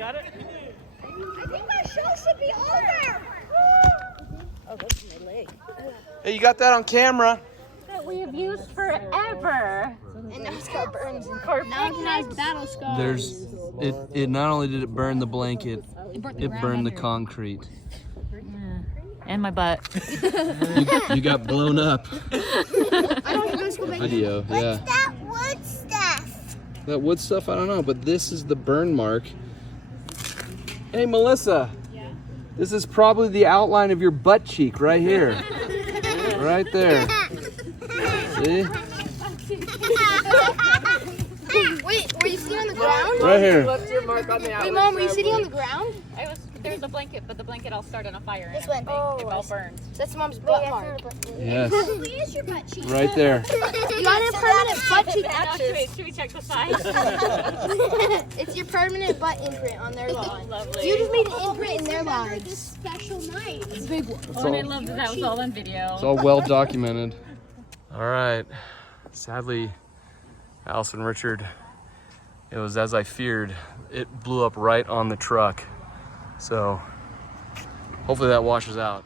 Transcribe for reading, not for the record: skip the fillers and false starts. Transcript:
got it? I think my show should be over. Oh, that's my leg. Hey, you got that on camera? That we have used forever. And now it's got burns. For now it has battle scars. It not only did it burn the blanket, it burned the concrete. And my butt. You got blown up. I don't think go back. Video, yeah. What's that wood stuff? That wood stuff, I don't know, but this is the burn mark. Hey, Melissa. Yeah? This is probably the outline of your butt cheek right here. Right there. See? Wait, were you sitting on the ground? Right here. Wait, Mom, were you sitting on the ground? There was a blanket, but the blanket all started on fire. This one. It all burned. That's Mom's butt mark. Yes. Where's your butt cheek? Right there. You got a permanent butt cheek ashes. Should we check the size? It's your permanent butt imprint on their lawn. Lovely. You just made an imprint in their lives. This special night. It's a big one. Oh, and I love that was all on video. It's all well documented. All right. Sadly, Alice and Richard, it was as I feared. It blew up right on the truck. So hopefully that washes out.